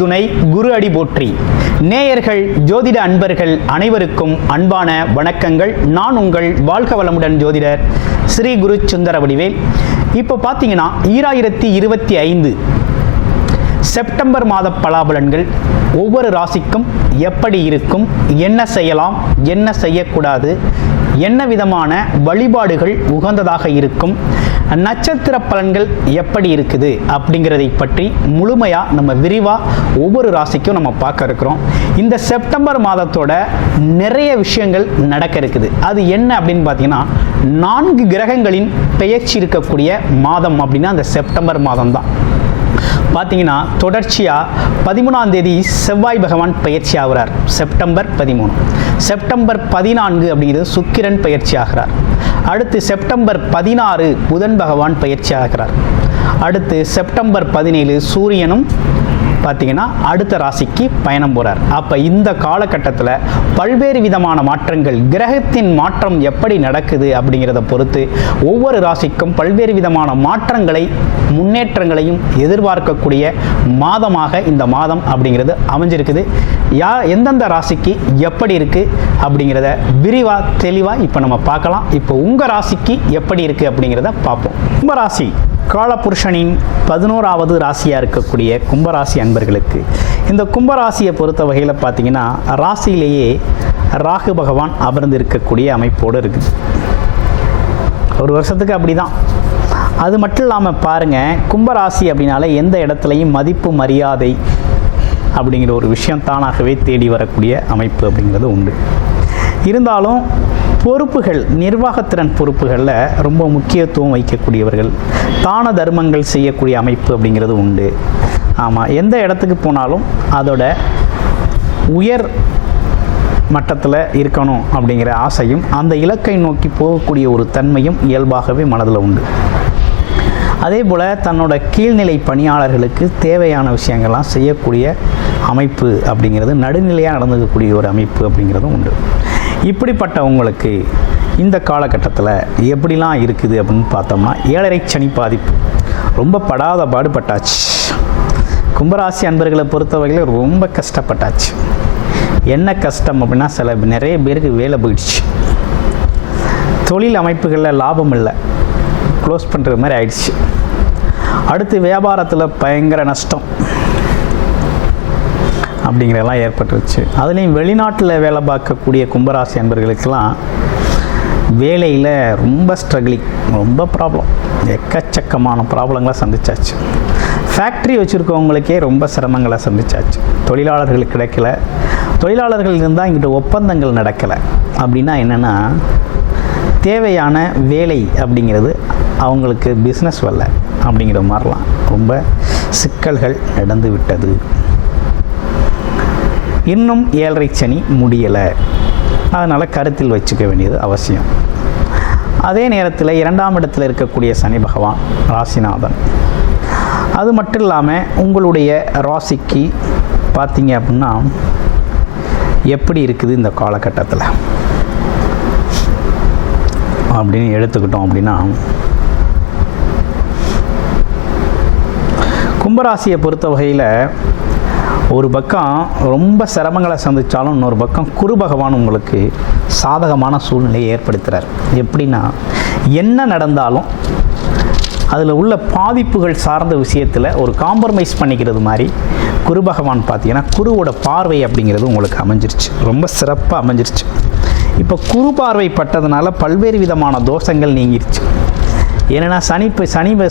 துணை குரு அடி போற்றி. நேயர்கள் ஜோதிட அன்பர்கள் அனைவருக்கும் அன்பான வணக்கங்கள். நான் உங்கள் வாழ்க வளமுடன் ஜோதிடர் ஸ்ரீ குரு சுந்தர வடிவேல். இப்போ பார்த்தீங்கன்னா 2025 செப்டம்பர் மாத பலாபலன்கள் ஒவ்வொரு ராசிக்கும் எப்படி இருக்கும், என்ன செய்யலாம், என்ன செய்யக்கூடாது, என்ன விதமான வழிபாடுகள் உகந்ததாக இருக்கும், நட்சத்திர பலன்கள் எப்படி இருக்குது அப்படிங்கிறதை பற்றி முழுமையாக நம்ம விரிவாக ஒவ்வொரு ராசிக்கும் நம்ம பார்க்க இருக்கிறோம். இந்த செப்டம்பர் மாதத்தோட நிறைய விஷயங்கள் நடக்க இருக்குது. அது என்ன அப்படின்னு பார்த்தீங்கன்னா 4 கிரகங்களின் பெயர்ச்சி இருக்கக்கூடிய மாதம் அப்படின்னா அந்த செப்டம்பர் மாதம் தான். பார்த்தீங்கன்னா தொடர்ச்சியாக 13ஆம் தேதி செவ்வாய் பகவான் பயிற்சி ஆகிறார், செப்டம்பர் 13. செப்டம்பர் 14 அப்படிங்கிறது சுக்கிரன் பயிற்சி ஆகிறார். அடுத்து செப்டம்பர் 16 புதன் பகவான் பயிற்சி ஆகிறார். அடுத்து செப்டம்பர் 17 சூரியனும் பார்த்தீங்கன்னா அடுத்த ராசிக்கு பயணம் போகிறார். அப்போ இந்த காலகட்டத்தில் பல்வேறு விதமான மாற்றங்கள், கிரகத்தின் மாற்றம் எப்படி நடக்குது அப்படிங்கிறத பொறுத்து ஒவ்வொரு ராசிக்கும் பல்வேறு விதமான மாற்றங்களை முன்னேற்றங்களையும் எதிர்பார்க்கக்கூடிய மாதமாக இந்த மாதம் அப்படிங்கிறது அமைஞ்சிருக்குது. எந்தெந்த ராசிக்கு எப்படி இருக்குது அப்படிங்கிறத விரிவாக தெளிவாக இப்போ நம்ம பார்க்கலாம். இப்போ உங்கள் ராசிக்கு எப்படி இருக்குது அப்படிங்கிறத பார்ப்போம். கும்பராசி காலபுருஷனின் 11வது ராசியாக இருக்கக்கூடிய கும்பராசி அன்பர்களுக்கு இந்த கும்பராசியை பொறுத்த வகையில் பார்த்தீங்கன்னா ராசியிலேயே ராகு பகவான் அமர்ந்து இருக்கக்கூடிய அமைப்போடு இருக்குது. ஒரு வருஷத்துக்கு அப்படி தான். அது மட்டும் இல்லாமல் பாருங்கள், கும்பராசி அப்படின்னாலே எந்த இடத்துலையும் மதிப்பு மரியாதை அப்படிங்கிற ஒரு விஷயம் தானாகவே தேடி வரக்கூடிய அமைப்பு அப்படிங்கிறது உண்டு. இருந்தாலும் பொறுப்புகள், நிர்வாகத்திறன் பொறுப்புகளில் ரொம்ப முக்கியத்துவம் வைக்கக்கூடியவர்கள், தான தர்மங்கள் செய்யக்கூடிய அமைப்பு அப்படிங்கிறது உண்டு. ஆமாம், எந்த இடத்துக்கு போனாலும் அதோட உயர் மட்டத்தில் இருக்கணும் அப்படிங்கிற ஆசையும் அந்த இலக்கை நோக்கி போகக்கூடிய ஒரு தன்மையும் இயல்பாகவே மனதில் உண்டு. அதே போல் தன்னோட கீழ்நிலை பணியாளர்களுக்கு தேவையான விஷயங்கள்லாம் செய்யக்கூடிய அமைப்பு அப்படிங்கிறது நடுநிலையாக நடந்துக்கக்கூடிய ஒரு அமைப்பு அப்படிங்கிறதும் உண்டு. இப்படிப்பட்டவங்களுக்கு இந்த காலகட்டத்தில் எப்படிலாம் இருக்குது அப்படின்னு பார்த்தோம்னா 7.5 சனி பாதிப்பு ரொம்ப படாத பாடுபட்டாச்சு. கும்பராசி அன்பர்களை பொறுத்தவரையில் ரொம்ப கஷ்டப்பட்டாச்சு. என்ன கஷ்டம் அப்படின்னா நிறைய பேருக்கு வேலை போயிடுச்சு, தொழில் அமைப்புகளில் லாபம் இல்லை, க்ளோஸ் பண்ணுற மாதிரி ஆயிடுச்சு. அடுத்து வியாபாரத்தில் பயங்கர நஷ்டம் அப்படிங்கிறதெல்லாம் ஏற்பட்டுருச்சு. அதுலேயும் வெளிநாட்டில் வேலை பார்க்கக்கூடிய கும்பராசி அன்பர்களுக்கெல்லாம் வேலையில் ரொம்ப ஸ்ட்ரகிளிங், ரொம்ப ப்ராப்ளம், எக்கச்சக்கமான ப்ராப்ளங்களை சந்திச்சாச்சு. ஃபேக்ட்ரி வச்சுருக்கவங்களுக்கே ரொம்ப சிரமங்களை சந்திச்சாச்சு. தொழிலாளர்கள் கிடைக்கல, தொழிலாளர்கள் இருந்தால் இங்கிட்ட ஒப்பந்தங்கள் நடக்கலை. அப்படின்னா என்னென்னா தேவையான வேலை அப்படிங்கிறது அவங்களுக்கு பிஸ்னஸ் வரல அப்படிங்கிற மாதிரிலாம் ரொம்ப சிக்கல்கள் நடந்து விட்டது. இன்னும் 7.5 சனி முடியலை, அதனால் கருத்தில் வச்சுக்க வேண்டியது அவசியம். அதே நேரத்தில் 2ஆம் இடத்தில் இருக்கக்கூடிய சனி பகவான் ராசிநாதன். அது மட்டும் இல்லாமல் உங்களுடைய ராசிக்கு பார்த்தீங்க அப்படின்னா எப்படி இருக்குது இந்த காலகட்டத்தில் அப்படின்னு எடுத்துக்கிட்டோம் அப்படின்னா கும்பராசியை பொறுத்த வகையில் ஒரு பக்கம் ரொம்ப சிரமங்களை சந்தித்தாலும் இன்னொரு பக்கம் குரு பகவான் உங்களுக்கு சாதகமான சூழ்நிலையை ஏற்படுத்துகிறார். எப்படின்னா என்ன நடந்தாலும் அதில் உள்ள பாதிப்புகள் சார்ந்த விஷயத்தில் ஒரு காம்ப்ரமைஸ் பண்ணிக்கிறது மாதிரி குரு பகவான் பார்த்தீங்கன்னா குருவோட பார்வை அப்படிங்கிறது உங்களுக்கு அமைஞ்சிருச்சு, ரொம்ப சிறப்பாக அமைஞ்சிருச்சு. இப்போ குரு பார்வை பட்டதுனால பல்வேறு விதமான தோஷங்கள் நீங்கிருச்சு. ஏன்னா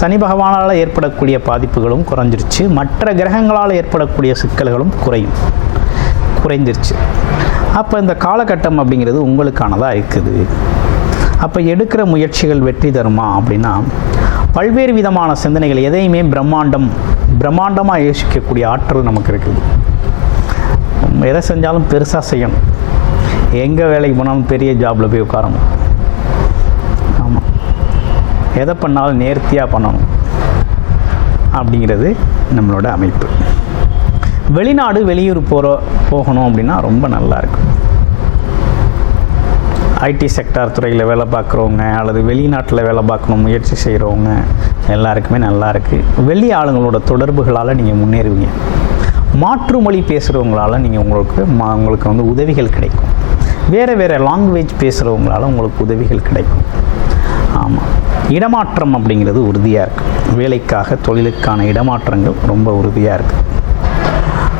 சனி பகவானால் ஏற்படக்கூடிய பாதிப்புகளும் குறைஞ்சிருச்சு, மற்ற கிரகங்களால் ஏற்படக்கூடிய சிக்கல்களும் குறைஞ்சிருச்சு. அப்போ இந்த காலகட்டம் அப்படிங்கிறது உங்களுக்கானதாக இருக்குது. அப்போ எடுக்கிற முயற்சிகள் வெற்றி தருமா அப்படின்னா பல்வேறு விதமான சிந்தனைகள், எதையுமே பிரம்மாண்டமாக யோசிக்கக்கூடிய ஆற்றல் நமக்கு இருக்குது. எதை செஞ்சாலும் பெருசாக செய்யணும், எங்கே வேலைக்கு போனாலும் பெரிய ஜாபில் போய் உட்காரணும், ஆமாம், எதை பண்ணாலும் நேர்த்தியாக பண்ணணும் அப்படிங்கிறது நம்மளோட அமைப்பு. வெளிநாடு வெளியூர் போகணும் அப்படின்னா ரொம்ப நல்லாயிருக்கும். ஐடி செக்டார் துறையில் வேலை பார்க்குறவங்க அல்லது வெளிநாட்டில் வேலை பார்க்கணும் முயற்சி செய்கிறவங்க எல்லாருக்குமே நல்லா இருக்குது. வெளி ஆளுங்களோட தொடர்புகளால் நீங்கள் முன்னேறுவீங்க. மாற்று மொழி பேசுகிறவங்களால் உங்களுக்கு வந்து உதவிகள் கிடைக்கும். வேறு லாங்குவேஜ் பேசுகிறவங்களால உங்களுக்கு உதவிகள் கிடைக்கும். ஆமாம், இடமாற்றம் அப்படிங்கிறது உறுதியாக இருக்குது. வேலைக்காக தொழிலுக்கான இடமாற்றங்கள் ரொம்ப உறுதியாக இருக்குது.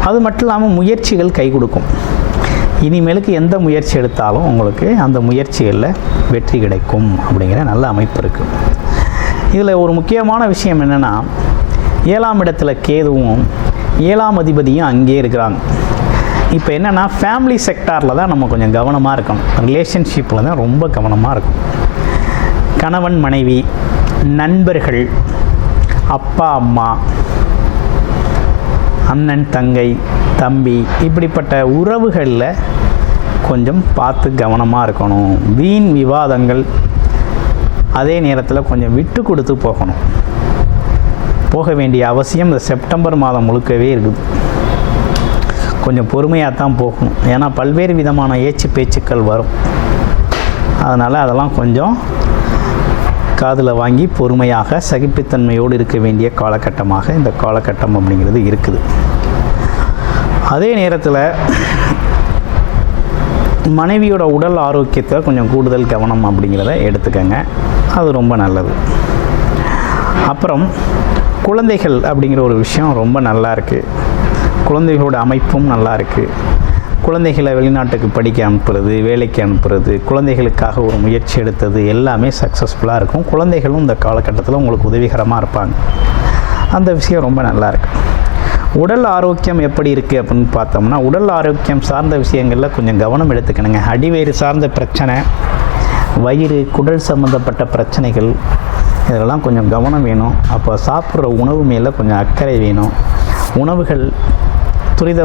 அது மட்டும் இல்லாமல் முயற்சிகள் கை கொடுக்கும். இனிமேலுக்கு எந்த முயற்சி எடுத்தாலும் உங்களுக்கு அந்த முயற்சிகளில் வெற்றி கிடைக்கும் அப்படிங்கிற நல்ல அமைப்பு இருக்குது. இதில் ஒரு முக்கியமான விஷயம் என்னென்னா, 7ஆம் இடத்துல கேதுவும் 7ஆம் அதிபதியும் அங்கேயே இருக்கிறாங்க. இப்போ என்னென்னா, ஃபேமிலி செக்டாரில் தான் நம்ம கொஞ்சம் கவனமாக இருக்கணும். ரிலேஷன்ஷிப்பில் தான் ரொம்ப கவனமாக இருக்கும். கணவன் மனைவி, நண்பர்கள், அப்பா அம்மா, அண்ணன் தங்கை, தம்பி, இப்படிப்பட்ட உறவுகளில் கொஞ்சம் பார்த்து கவனமாக இருக்கணும். வீண் விவாதங்கள், அதே நேரத்தில் கொஞ்சம் விட்டு கொடுத்து போகணும். போக வேண்டிய அவசியம் இந்த செப்டம்பர் மாதம் முழுக்கவே இருக்குது. கொஞ்சம் பொறுமையாக தான் போகணும். ஏன்னா பல்வேறு விதமான ஏச்சு பேச்சுக்கள் வரும். அதனால் அதெல்லாம் கொஞ்சம் காதில் வாங்கி பொறுமையாக சகிப்புத்தன்மையோடு இருக்க வேண்டிய காலகட்டமாக இந்த காலகட்டம் அப்படிங்கிறது இருக்குது. அதே நேரத்தில் மனைவியோட உடல் ஆரோக்கியத்தை கொஞ்சம் கூடுதல் கவனம் அப்படிங்கிறத எடுத்துக்கங்க. அது ரொம்ப நல்லது. அப்புறம் குழந்தைகள் அப்படிங்கிற ஒரு விஷயம் ரொம்ப நல்லா இருக்குது. குழந்தைகளோட அமைப்பும் நல்லா இருக்குது. குழந்தைகளை வெளிநாட்டுக்கு படிக்க அனுப்புறது, வேலைக்கு அனுப்புறது, குழந்தைகளுக்காக ஒரு முயற்சி எடுத்தது எல்லாமே சக்ஸஸ்ஃபுல்லாக இருக்கும். குழந்தைகளும் இந்த காலகட்டத்தில் உங்களுக்கு உதவிகரமாக இருப்பாங்க. அந்த விஷயம் ரொம்ப நல்லா இருக்குது. உடல் ஆரோக்கியம் எப்படி இருக்குது அப்படின்னு பார்த்தோம்னா, உடல் ஆரோக்கியம் சார்ந்த விஷயங்களில் கொஞ்சம் கவனம் எடுத்துக்கணுங்க. அடிவயிறு சார்ந்த பிரச்சனை, வயிறு, குடல் சம்மந்தப்பட்ட பிரச்சனைகள், இதெல்லாம் கொஞ்சம் கவனம் வேணும். அப்போ சாப்பிட்ற உணவு மேலே கொஞ்சம் அக்கறை வேணும். உணவுகள், துரித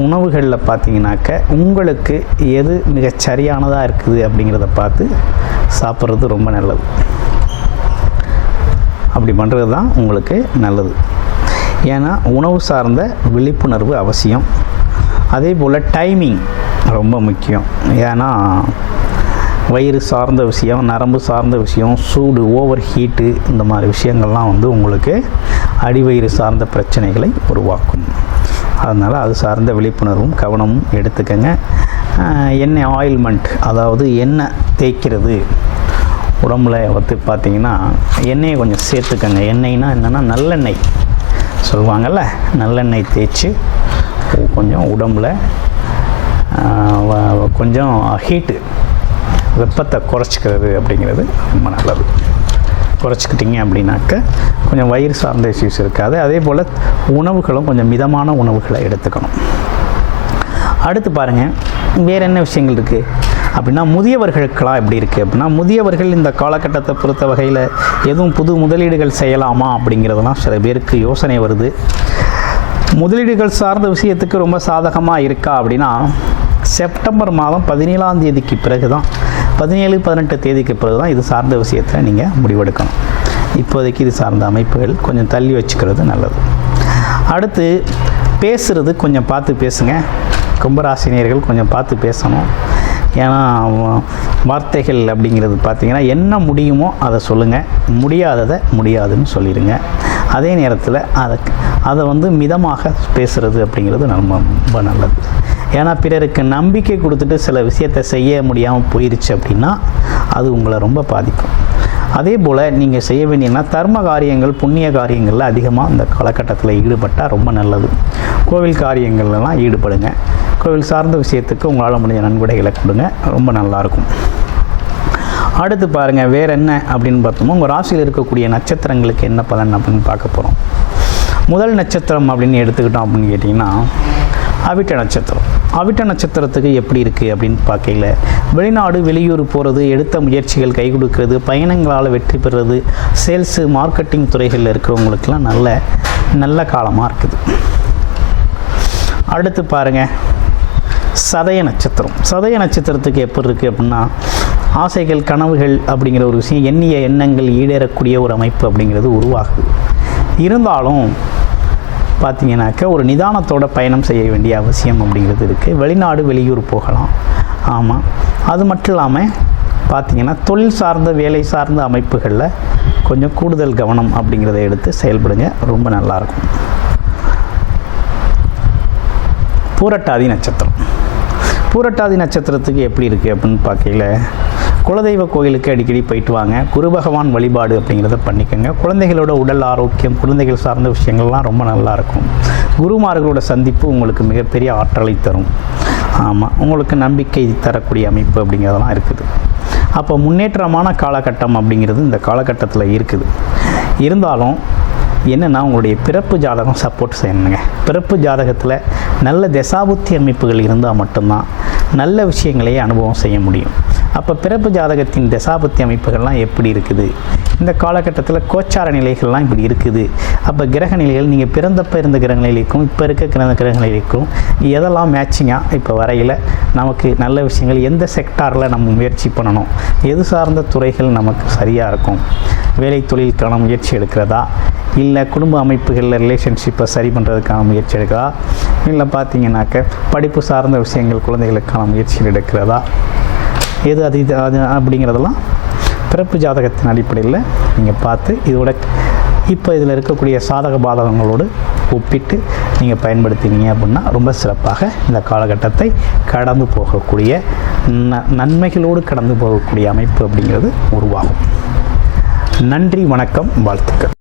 உணவுகளில் பார்த்தீங்கன்னாக்க உங்களுக்கு எது மிகச் சரியானதாக இருக்குது அப்படிங்கிறத பார்த்து சாப்பிட்றது ரொம்ப நல்லது. அப்படி பண்ணுறது தான் உங்களுக்கு நல்லது. ஏன்னா உணவு சார்ந்த விழிப்புணர்வு அவசியம். அதே போல் டைமிங் ரொம்ப முக்கியம். ஏன்னா வயிறு சார்ந்த விஷயம், நரம்பு சார்ந்த விஷயம், சூடு, ஓவர் ஹீட்டு, இந்த மாதிரி விஷயங்கள்லாம் வந்து உங்களுக்கு அடிவயிறு சார்ந்த பிரச்சனைகளை உருவாக்கும். அதனால் அது சார்ந்த விழிப்புணர்வும் கவனமும் எடுத்துக்கங்க. எண்ணெய் ஆயில்மெண்ட், அதாவது எண்ணெய் தேய்க்கிறது உடம்புல வந்து பார்த்திங்கன்னா எண்ணெயை கொஞ்சம் சேர்த்துக்கங்க. எண்ணெய்னா என்னென்னா நல்லெண்ணெய் சொல்லுவாங்கள்ல, நல்லெண்ணெய் தேய்ச்சி கொஞ்சம் உடம்புல கொஞ்சம் ஹீட்டு, வெப்பத்தை குறைச்சிக்கிறது அப்படிங்கிறது ரொம்ப நல்லது. குறைச்சிக்கிட்டிங்க அப்படின்னாக்க கொஞ்சம் வயிறு சார்ந்த இஷ்யூஸ் இருக்காது. அதே போல் உணவுகளும் கொஞ்சம் மிதமான உணவுகளை எடுத்துக்கணும். அடுத்து பாருங்கள், வேறு என்ன விஷயங்கள் இருக்குது அப்படின்னா, முதியவர்களுக்கெல்லாம் எப்படி இருக்குது அப்படின்னா, முதியவர்கள் இந்த காலகட்டத்தை பொறுத்த வகையில் எதுவும் புது முதலீடுகள் செய்யலாமா அப்படிங்கிறதெல்லாம் சில பேருக்கு யோசனை வருது. முதலீடுகள் சார்ந்த விஷயத்துக்கு ரொம்ப சாதகமாக இருக்கா அப்படின்னா, செப்டம்பர் மாதம் 17ஆம் தேதிக்கு பிறகு தான், 17, 18 தேதிக்கு பிறகு தான் இது சார்ந்த விஷயத்தில் நீங்கள் முடிவெடுக்கணும். இப்போதைக்கு இது சார்ந்த அமைப்புகள் கொஞ்சம் தள்ளி வச்சுக்கிறது நல்லது. அடுத்து பேசுகிறது கொஞ்சம் பார்த்து பேசுங்க. கும்பராசினியர்கள் கொஞ்சம் பார்த்து பேசணும். ஏன்னா வார்த்தைகள் அப்படிங்கிறது பார்த்திங்கன்னா, என்ன முடியுமோ அதை சொல்லுங்கள், முடியாததை முடியாதுன்னு சொல்லிடுங்க. அதே நேரத்தில் அதை வந்து மிதமாக பேசுகிறது அப்படிங்கிறது ரொம்ப நல்லது. ஏன்னா பிறருக்கு நம்பிக்கை கொடுத்துட்டு சில விஷயத்தை செய்ய முடியாமல் போயிடுச்சு அப்படின்னா அது உங்களை ரொம்ப பாதிக்கும். அதே போல் நீங்கள் செய்ய வேண்டியன்னா தர்ம காரியங்கள், புண்ணிய காரியங்களில் அதிகமாக இந்த காலகட்டத்தில் ஈடுபட்டால் ரொம்ப நல்லது. கோவில் காரியங்கள்லாம் ஈடுபடுங்க. கோவில் சார்ந்த விஷயத்துக்கு உங்களால் முடிஞ்ச நன்கொடைகளை கொடுங்க, ரொம்ப நல்லாயிருக்கும். அடுத்து பாருங்கள், வேறு என்ன அப்படின்னு பார்த்தோம்னா, உங்கள் ராசியில் இருக்கக்கூடிய நட்சத்திரங்களுக்கு என்ன பலன் அப்படின்னு பார்க்க போகிறோம். முதல் நட்சத்திரம் அப்படின்னு எடுத்துக்கிட்டோம் அப்படின்னு கேட்டிங்கன்னா அவிட்ட நட்சத்திரம். அவிட்ட நட்சத்திரத்துக்கு எப்படி இருக்குது அப்படின்னு பார்க்கல, வெளிநாடு வெளியூர் போகிறது, எடுத்த முயற்சிகள் கை கொடுக்கறது, பயணங்களால் வெற்றி பெறுறது, சேல்ஸு மார்க்கெட்டிங் துறைகளில் இருக்கிறவங்களுக்கெல்லாம் நல்ல காலமாக இருக்குது. அடுத்து பாருங்கள், சதய நட்சத்திரம். சதய நட்சத்திரத்துக்கு எப்படி இருக்குது அப்படின்னா, ஆசைகள், கனவுகள் அப்படிங்கிற ஒரு விஷயம், எண்ணிய எண்ணங்கள் ஈடேறக்கூடிய ஒரு அமைப்பு அப்படிங்கிறது உருவாகுது. இருந்தாலும் பார்த்தீங்கன்னாக்க ஒரு நிதானத்தோட பயணம் செய்ய வேண்டிய அவசியம் அப்படிங்கிறது இருக்குது. வெளிநாடு வெளியூர் போகலாம். ஆமாம், அது மட்டும் இல்லாமல் பார்த்தீங்கன்னா தொழில் சார்ந்த, வேலை சார்ந்த அமைப்புகளில் கொஞ்சம் கூடுதல் கவனம் அப்படிங்கிறத எடுத்து செயல்படுங்க, ரொம்ப நல்லாயிருக்கும். பூரட்டாதி நட்சத்திரம். பூரட்டாதி நட்சத்திரத்துக்கு எப்படி இருக்குது அப்படின்னு பார்க்கையில், குலதெய்வ கோயிலுக்கு அடிக்கடி போயிட்டு வாங்க. குரு பகவான் வழிபாடு அப்படிங்கிறத பண்ணிக்கோங்க. குழந்தைகளோட உடல் ஆரோக்கியம், குழந்தைகள் சார்ந்த விஷயங்கள்லாம் ரொம்ப நல்லாயிருக்கும். குருமார்களோட சந்திப்பு உங்களுக்கு மிகப்பெரிய ஆற்றலை தரும். ஆமாம், உங்களுக்கு நம்பிக்கை தரக்கூடிய அமைப்பு அப்படிங்கிறதெல்லாம் இருக்குது. அப்போ முன்னேற்றமான காலகட்டம் அப்படிங்கிறது இந்த காலகட்டத்தில் இருக்குது. இருந்தாலும் என்னென்னா, உங்களுடைய பிறப்பு ஜாதகம் சப்போர்ட் செய்யணுங்க. பிறப்பு ஜாதகத்தில் நல்ல தசாபுத்தி அமைப்புகள் இருந்தால் மட்டும்தான் நல்ல விஷயங்களையே அனுபவம் செய்ய முடியும். அப்போ பிறப்பு ஜாதகத்தின் தசாபுத்தி அமைப்புகள்லாம் எப்படி இருக்குது, இந்த காலகட்டத்தில் கோச்சார நிலைகள்லாம் இப்படி இருக்குது. அப்போ கிரக நிலைகள் நீங்கள் பிறந்தப்போ இருந்த கிரக நிலைக்கும் இப்போ இருக்க கிரக நிலைக்கும் எதெல்லாம் மேட்சிங்காக இப்போ வரையில் நமக்கு நல்ல விஷயங்கள், எந்த செக்டாரில் நம்ம முயற்சி பண்ணணும், எது சார்ந்த துறைகள் நமக்கு சரியாக இருக்கும், வேலை தொழிலுக்கான முயற்சி எடுக்கிறதா, இல்லை குடும்ப அமைப்புகளில் ரிலேஷன்ஷிப்பை சரி பண்ணுறதுக்கான முயற்சி எடுக்கிறதா, இல்லை பார்த்தீங்கன்னாக்க படிப்பு சார்ந்த விஷயங்கள் குழந்தைகளுக்கான முயற்சிகள் எடுக்கிறதா, எது அது அப்படிங்கிறதெல்லாம் பிறப்பு ஜாதகத்தின் அடிப்படையில் நீங்கள் பார்த்து இதோட இப்போ இதில் இருக்கக்கூடிய சாதக பாதகங்களோடு ஒப்பிட்டு நீங்கள் பயன்படுத்தினீங்க அப்படின்னா ரொம்ப சிறப்பாக இந்த காலகட்டத்தை கடந்து போகக்கூடிய நன்மைகளோடு கடந்து போகக்கூடிய அமைப்பு அப்படிங்கிறது உருவாகும். நன்றி, வணக்கம், வாழ்த்துக்கள்.